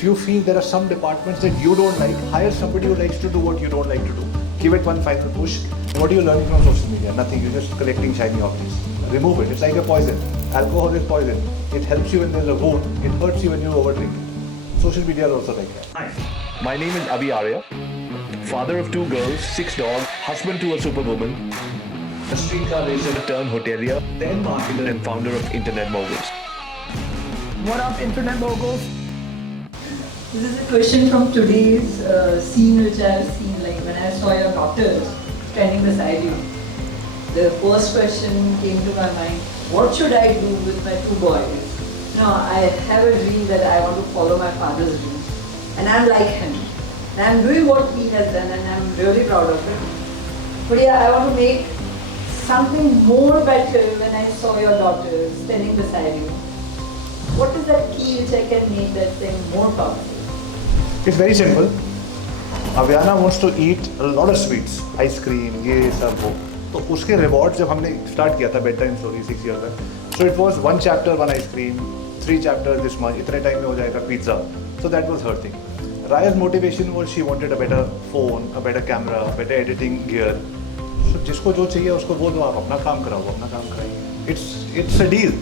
If you feel there are some departments that you don't like, hire somebody who likes to do what you don't like to do. Give it one final push. What are you learning from social media? Nothing. You're just collecting shiny objects. Remove it. It's like a poison. Alcohol is poison. It helps you when there's a wound. It hurts you when you overdrink. Social media is also like that. Hi, my name is Avi Arya, father of 2 girls, 6 dogs, husband to a superwoman, a streetcar racer turned hotelier, then marketer and founder of Internet Moguls. What up, Internet Moguls? This is a question from today's scene which I have seen, like when I saw your daughters standing beside you. The first question came to my mind, what should I do with my 2 boys? Now, I have a dream that I want to follow my father's dream. And I'm like him. And I'm doing what he has done and I'm really proud of it. But yeah, I want to make something more better when I saw your daughters standing beside you. What is that key which I can make that thing more powerful? It's very simple. Aviana wants to eat a lot of sweets, ice cream, ये सब वो. तो उसके rewards जब हमने start किया था bedtime story 6 years back. So it was 1 chapter, 1 ice cream, 3 chapters this much. इतने time में हो जाएगा pizza. So that was her thing. Raya's motivation was she wanted a better phone, a better camera, better editing gear. So जिसको जो चाहिए उसको बोलो आप अपना काम कराओ, अपना काम कराइए. It's a deal.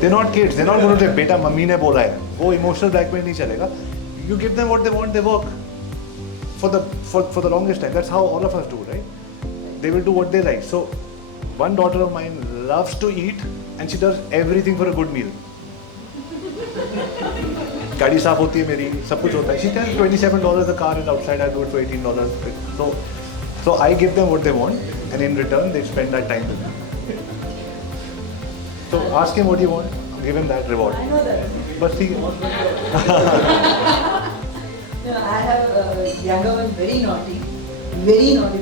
They're not kids. They're not going to say बेटा मम्मी ने बोला है. वो emotional blackmail नहीं चलेगा. You give them what they want, they work. For the longest time, that's how all of us do, right? They will do what they like. So, one daughter of mine loves to eat, and she does everything for a good meal. गाड़ी साफ होती है मेरी, सब कुछ होता है. She tells $27 the car is outside. I do it for $18. So I give them what they want, and in return they spend that time with me. So ask him what you want. Give him that reward. I know that. But see. No, I have a younger one, very naughty,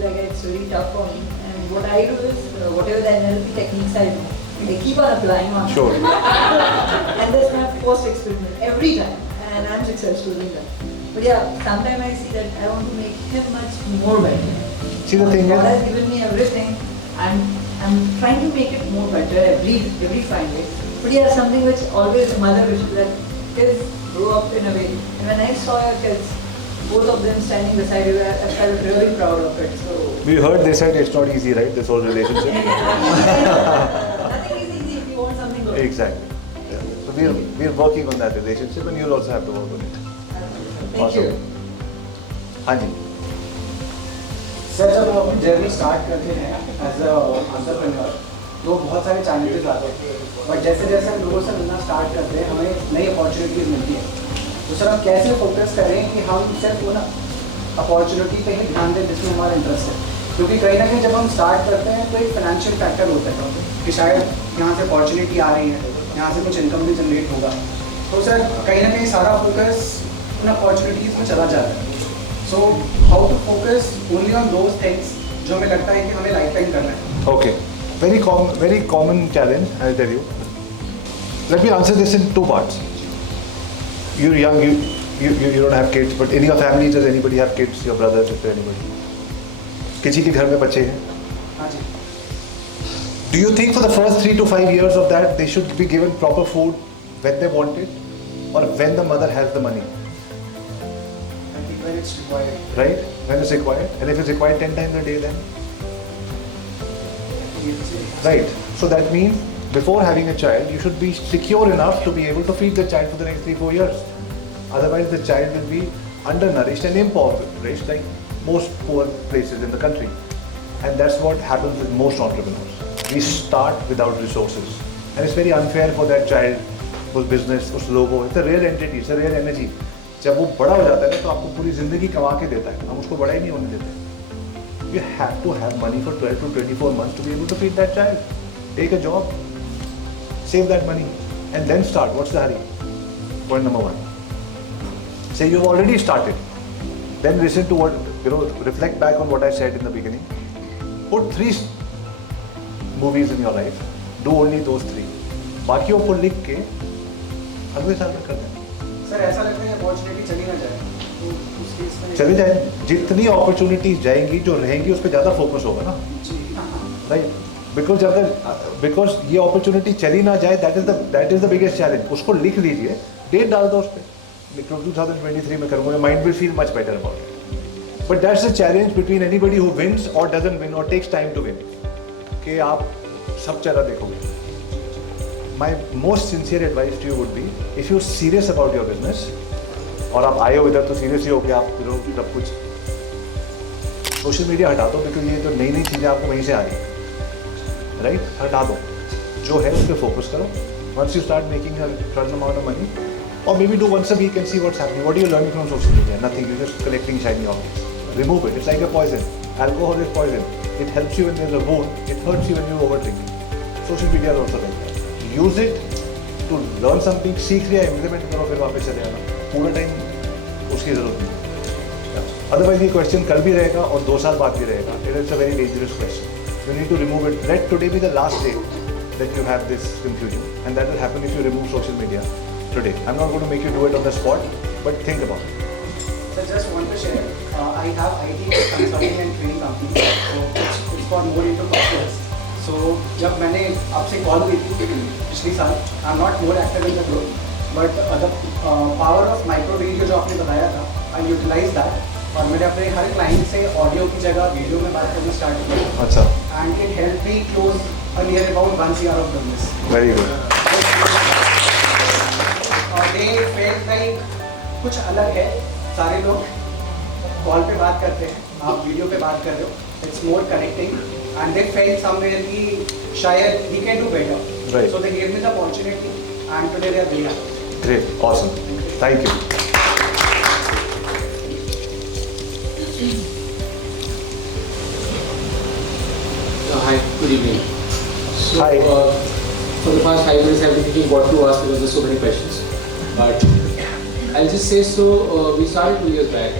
like it's very tough for me. And what I do is, whatever the NLP techniques I know, I keep on applying on Sure. And that's my first experiment, every time. And I'm successful in that. But yeah, sometimes I see that I want to make him much more better. See the thing God is, has given me everything. I'm trying to make it more better every fine day. But yeah, something which always a mother wishes that kids grow up in a way. And when I saw your kids, both of them standing beside you, I felt really proud of it. So we heard they said it's not easy, right? This whole relationship. nothing is easy if you want something good. Exactly. Yeah. So we're working on that relationship, and you'll also have to work on it. Thank you. हाँ जी. Sir जब हम अपनी journey start करते हैं as a entrepreneur तो बहुत सारे challenges आते हैं, बट जैसे जैसे हम लोगों से मिलना स्टार्ट करते हैं हमें नई अपॉर्चुनिटीज़ मिलती हैं. तो सर हम कैसे फोकस करें कि हम सिर्फ वो ना अपॉर्चुनिटी पे ही ध्यान दें जिसमें हमारा इंटरेस्ट है, क्योंकि कहीं ना कहीं जब हम स्टार्ट करते हैं तो एक फाइनेंशियल फैक्टर होता है कि शायद यहाँ से अपॉर्चुनिटी आ रही है, यहाँ से कुछ इनकम भी जनरेट होगा. तो सर कहीं ना कहीं सारा फोकस उन अपॉर्चुनिटीज़ में चला जाता है. So how to focus only on those things जो हमें लगता है कि हमें लाइफ टाइम करना है. Okay. Very common challenge, I'll tell you. Let me answer this in 2 parts. You're young, you don't have kids, but in your family, does anybody have kids? Your brother, sister, anybody? किसी के घर में बच्चे हैं? हाँ जी. Do you think for the first 3 to 5 years of that, they should be given proper food when they want it, or when the mother has the money? I think when it's required. Right? When it's required, and if it's required 10 times a day, then right. So that means before having a child, you should be secure enough to be able to feed the child for the next 3-4 years. Otherwise, the child will be undernourished and impoverished, like most poor places in the country. And that's what happens with most entrepreneurs. We start without resources, and it's very unfair for that child, whose business, whose logo. It's a rare entity, it's a rare energy. जब वो बड़ा हो जाता है तो आपको पूरी जिंदगी कमा के देता है. हम उसको बड़ा ही नहीं होने देते. You have to have money for 12 to 24 months to be able to feed that child. Take a job, save that money, and then start. What's the hurry? Point number 1. Say you've already started. Then listen to what, reflect back on what I said in the beginning. Put 3 movies in your life. Do only those 3. बाकियों को लिख के अगले साल में कर देना. Sir ऐसा लगता है अपॉर्चुनिटी चली ना जाए तो उस केस में चली जाए. जितनी अपॉर्चुनिटीज जाएंगी जो रहेंगी उस पर ज़्यादा फोकस होगा ना. राइट. बिकॉज ये अपॉर्चुनिटी चली ना जाए, that is the biggest challenge. उसको लिख लीजिए, डेट डाल दो उस पर. from 2023 में करूँगा, your mind will feel much better about it. But that's the challenge between anybody who wins or doesn't win or takes time to win. कि आप सब चेहरा देखोगे. My most sincere advice to you would be, if you're serious about your business, और आप आए हो इधर तो सीरियस ही हो कि आप सब कुछ सोशल मीडिया हटा दो, बिकॉज ये जो नई नई चीज़ें आपको वहीं से आ रही है, राइट? हटा दो, जो है उस पर फोकस करो. Once you start making a certain amount of money, or maybe do once a week and see what's happening. What are you learning from social media? Nothing. You're just collecting shiny objects. Remove it. It's like a poison. Alcohol is poison. It helps you when there's a wound. It hurts you when you're overdrinking. Social media is also like that. Use it to learn something. सीख लिया, implement करो, फिर वापस चले आना. पूरा time उसकी जरूरत नहीं. Otherwise ये question कल भी रहेगा और 2 साल बाद भी रहेगा. It is a very dangerous question. You need to remove it. Let today be the last day that you have this confusion, and that will happen if you remove social media today. I'm not going to make you do it on the spot, but think about it. So just want to share, I have IT consulting and training company, so it's for more into corporates. So जब मैंने आपसे call की थी पिछली साल, I'm not more active in the group, but the power of micro video जो आपने बताया था, I utilize that. और मैंने अपने हर क्लाइंट से ऑडियो की जगह वीडियो में बात करना स्टार्ट किया. अच्छा. And it helped me close a near about 1 year of business. Very good. और they felt like कुछ अलग है. सारे लोग कॉल पे बात करते हैं, आप वीडियो पे बात कर रहे हो. It's more connecting, and they felt somewhere कि शायद we can do better. Right. So they gave me the opportunity, and today they are very happy. Great. Awesome. Thank you. Hi, good evening. So, Hi. For the past 5 minutes I've been thinking what to ask because there's so many questions. But I'll just say so, we started 2 years back.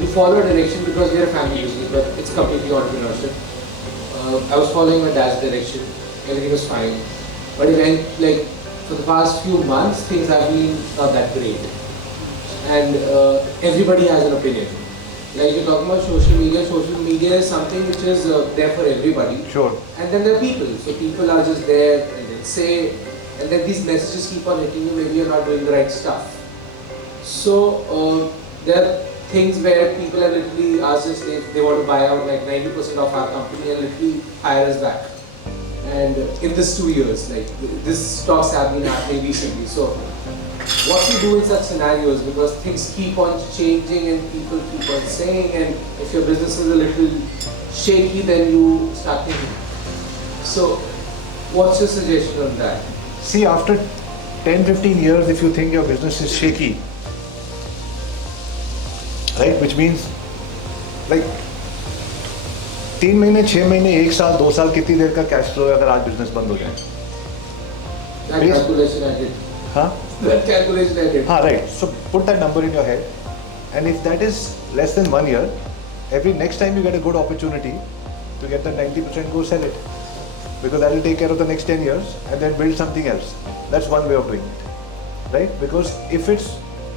We follow a direction because we are a family business, but it's completely entrepreneurship. I was following my dad's direction, everything was fine. But like for the past few months, things have been not that great. And everybody has an opinion. Like you're talking about social media is something which is there for everybody. Sure. And then there are people. So people are just there and they'll say, and then these messages keep on hitting you, maybe you're not doing the right stuff. So there are things where people have literally asked us if they want to buy out like 90% of our company and literally hire us back. And in this 2 years, like this talks have been happening recently. So what to do in such scenarios, because things keep on changing and people keep on saying, and if your business is a little shaky, then you start thinking. So what's your suggestion on that? See, after 10-15 years, if you think your business is shaky, right, which means like 3 महीने, 6 महीने, 1 साल, 2 साल, कितनी देर का cash flow है अगर आज business बंद हो जाए? That calculation I did. हाँ? That calculation I did. हाँ, right. So put that number in your head, and if that is less than 1 year, every next time you get a good opportunity to get that 90%, go sell it, because that will take care of the next 10 years, and then build something else. That's one way of doing it, right? Because if it's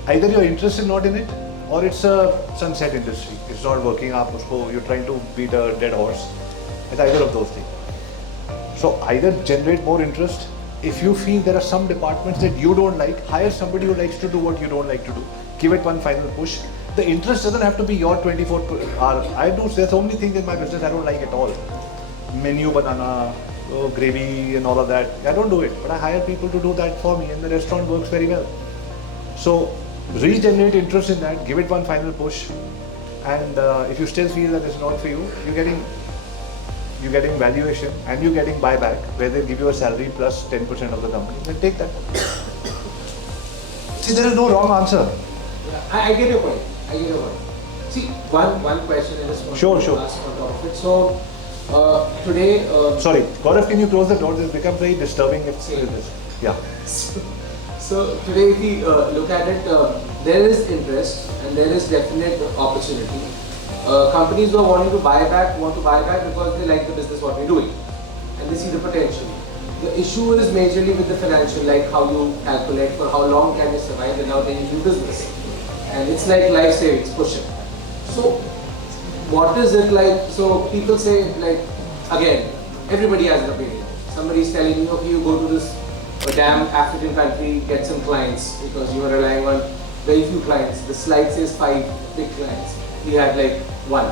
either you're interested not in it, or it's a sunset industry, it's not working out, you're trying to beat a dead horse. It's either of those things. So either generate more interest. If you feel there are some departments that you don't like, hire somebody who likes to do what you don't like to do. Give it one final push. The interest doesn't have to be your 24 hour. There's so many things in my business I don't like at all. Menu banana, gravy and all of that. I don't do it, but I hire people to do that for me, and the restaurant works very well. So regenerate interest in that, give it one final push, and if you still feel that it's not for you, you're getting valuation and you're getting buyback where they give you a salary plus 10% of the company, then take that. See, there is no wrong answer. I get your point. See, one question I just want to ask on top of it. So today. Sorry, Gaurav, can you close the door? This becomes very disturbing. Yeah. So today, if we look at it, there is interest and there is definite opportunity. Companies who are wanting to buy back want to buy back because they like the business what we're doing and they see the potential. The issue is majorly with the financial, like how you calculate for how long can you survive without any new business. And it's like life savings, push it. So what is it like? So people say, like, again, everybody has an opinion. Somebody is telling you, okay, you go to this a damn African country get some clients because you were relying on very few clients. The slide says 5 big clients. He had like 1,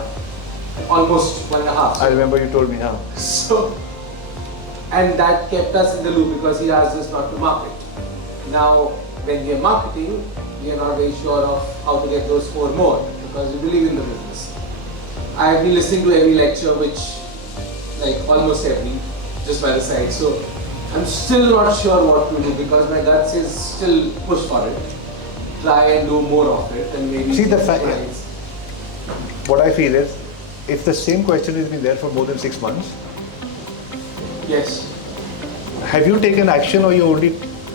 almost 1.5. I remember you told me now. So, and that kept us in the loop because he asked us not to market. Now, when we are marketing, we are not very sure of how to get those 4 more because we believe in the business. I have been listening to every lecture, which like almost every, just by the side. So I'm still not sure what to do because my gut says still push for it. Try and do more of it and maybe See the fact. clients. What I feel is, if the same question has been there for more than 6 months, Yes. have you taken action or you're only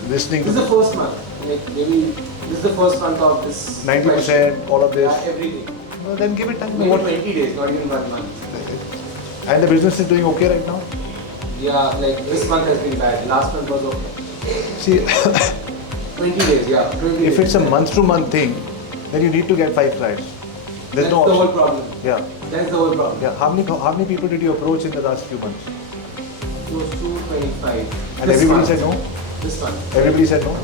listening This to is the first month. Like maybe this is the first month of this. 90%, all of this? Yeah, everything. Well, then give it time. Maybe What? 20 days, not even 1 month. And the business is doing okay right now? Yeah, like this month has been bad. Last month was okay. See, 20 days, yeah. 20 if days. it's a month-to-month thing, then you need to get 5 clients. There's That's no the whole option. problem. Yeah, That's the whole problem. yeah. How many people did you approach in the last few months? Close to 25. And This everybody month. said no? This month. Everybody said no?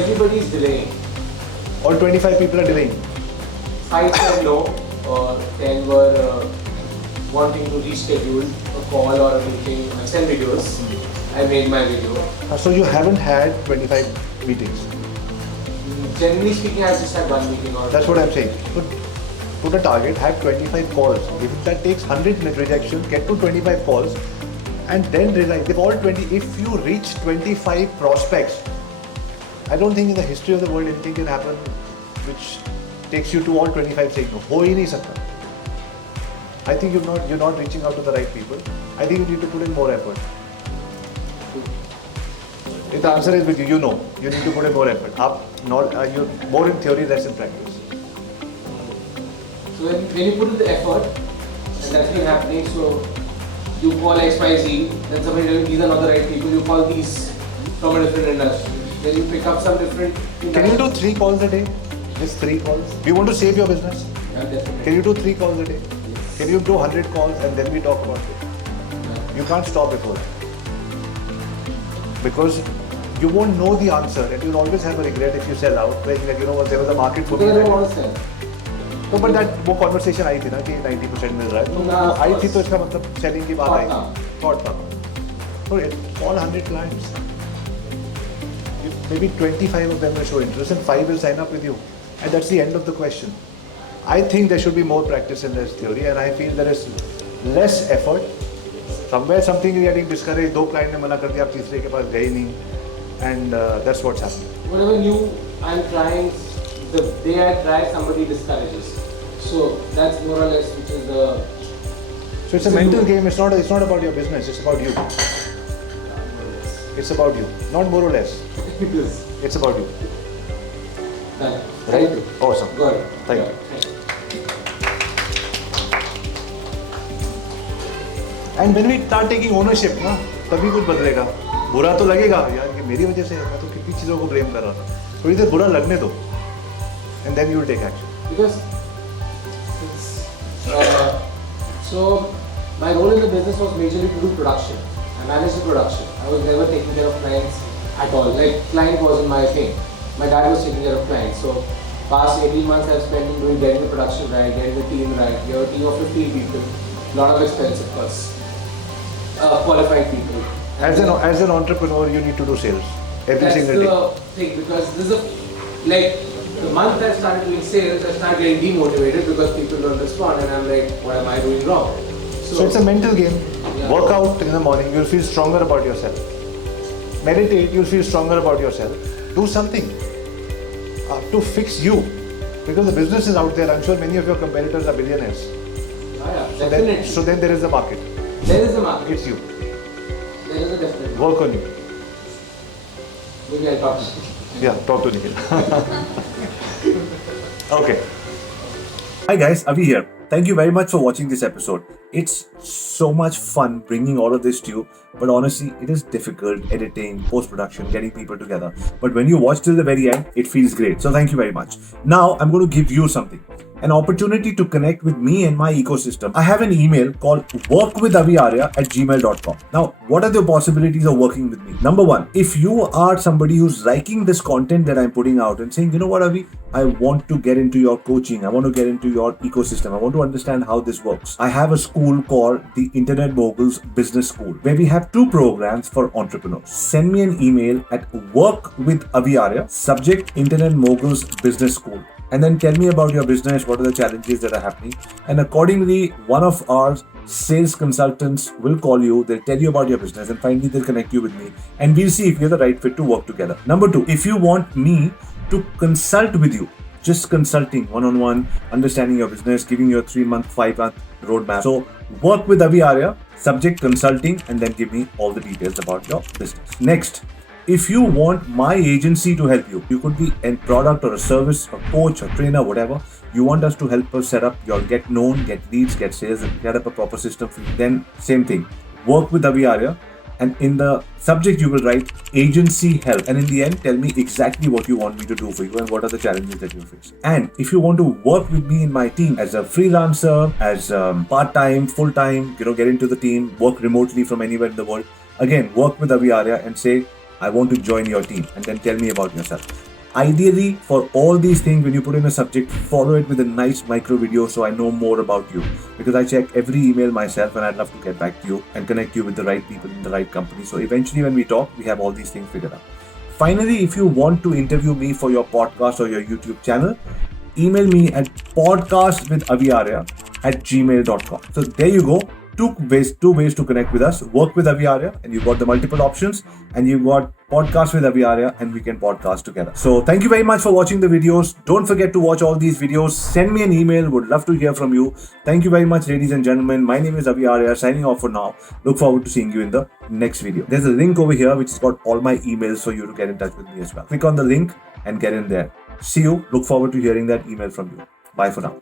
Everybody is delaying. All 25 people are delaying. 5 said no, or 10 were wanting to reschedule a call or a meeting. I sent videos. I made my video. So you haven't had 25 meetings. Generally speaking, I just had 1 meeting or That's what I'm saying. Put a target, have 25 calls. If that takes 100 rejection, get to 25 calls and then realize if all 20, if you reach 25 prospects, I don't think in the history of the world anything can happen which takes you to all 25 saying no. हो ही नहीं सकता. I think you're not reaching out to the right people. I think you need to put in more effort. If the answer is with you, you know you need to put in more effort. You're more in theory, less in practice. So when you put in the effort, and that's been happening, so you call XYZ, then somebody tells you these are not the right people, you call these from a different industry. Then you pick up some different Can you do 3 calls a day? Just 3 calls? Do you want to save your business? Yeah, definitely. Can you do 3 calls a day? Yes. Can you do 100 calls and then we talk about it? Yeah. You can't stop before that. Because you won't know the answer and you'll always have a regret if you sell out. Like you know what, there was a market for me. Because I don't want to sell. तो but that वो conversation आई थी ना कि 90% मिल रहा है तो ना, वो आई of थी तो course. इसका मतलब selling की बात आई थी thought था so all 100 clients maybe 25 of them will show interest and 5 will sign up with you and that's the end of the question. I think there should be more practice and less theory and I feel there is less effort. Somewhere something is getting discouraged, 2 client ने मना कर दिया, आप तीसरे के पास गए ही नहीं and that's what's happening. Whatever new I'm trying, the day I try, somebody discourages. So that's more or less which is the. So it's a mental game. It's not about your business. It's about you. It's about you. Not more or less. It is. It's about you. Done. Right? Awesome. Good. Thank you. And when we start taking ownership, ना तभी कुछ बदलेगा. बुरा तो लगेगा यार कि मेरी वजह से मैं तो कितनी चीज़ों को ब्लेम कर रहा था. थोड़ी देर बुरा लगने दो. And then you will take action. Because so my role in the business was majorly to do production. I managed the production. I was never taking care of clients at all. Like client wasn't my thing. My dad was taking care of clients. So past 18 months I've spent in doing getting the production right, getting the team right. We have a team of 15 people. Lot of expensive costs. Qualified people. As an entrepreneur, you need to do sales every single day. That's the thing because this is the month I started doing sales, I started getting demotivated because people don't respond and I'm like, what am I doing wrong? So it's a mental game. Yeah. Work out in the morning, you'll feel stronger about yourself. Meditate, you'll feel stronger about yourself. Do something to fix you. Because the business is out there, I'm sure many of your competitors are billionaires. Yeah, So definitely. then there is a market. There is a market. It's you. There is a definite. Work on you. Maybe I'll talk to you. Yeah, talk to Nikhil. Okay. Hi guys, Avi here. Thank you very much for watching this episode. It's so much fun bringing all of this to you But honestly, it is difficult editing, post-production, getting people together. But when you watch till the very end, it feels great. So thank you very much. Now I'm going to give you something. An opportunity to connect with me and my ecosystem. I have an email called workwithaviarya@gmail.com. Now, what are the possibilities of working with me? Number one, if you are somebody who's liking this content that I'm putting out and saying, you know what, Avi, I want to get into your coaching. I want to get into your ecosystem. I want to understand how this works. I have a school called the Internet Moguls Business School, where we have 2 programs for entrepreneurs. Send me an email at workwithaviarya, subject Internet Moguls Business School. And then tell me about your business, what are the challenges that are happening. And accordingly, one of our sales consultants will call you, they'll tell you about your business, and finally they'll connect you with me. And we'll see if you're the right fit to work together. Number 2, if you want me to consult with you, just consulting one-on-one, understanding your business, giving you a 3-month, 5-month roadmap. So work with Avi Arya, subject consulting, and then give me all the details about your business. Next, if you want my agency to help you, you could be a product or a service, a coach, a trainer, whatever. You want us to help us set up your get known, get leads, get sales, and set up a proper system for you. Then same thing, work with Avi Arya, and in the subject you will write agency help, and in the end tell me exactly what you want me to do for you and what are the challenges that you're facing. And if you want to work with me in my team as a freelancer, as part-time, full-time, get into the team, work remotely from anywhere in the world, again, work with Avi Arya and say, I want to join your team, and then tell me about yourself. Ideally, for all these things, when you put in a subject, follow it with a nice micro video so I know more about you. Because I check every email myself and I'd love to get back to you and connect you with the right people in the right company. So eventually when we talk, we have all these things figured out. Finally, if you want to interview me for your podcast or your YouTube channel, email me at podcastwithaviarya@gmail.com. So there you go. Two ways to connect with us. Work with Avi Arya, and you've got the multiple options, and you've got podcast with Avi Arya, and we can podcast together. So thank you very much for watching the videos. Don't forget to watch all these videos. Send me an email. Would love to hear from you. Thank you very much, ladies and gentlemen. My name is Avi Arya, signing off for now. Look forward to seeing you in the next video. There's a link over here which has got all my emails for you to get in touch with me as well. Click on the link and get in there. See you. Look forward to hearing that email from you. Bye for now.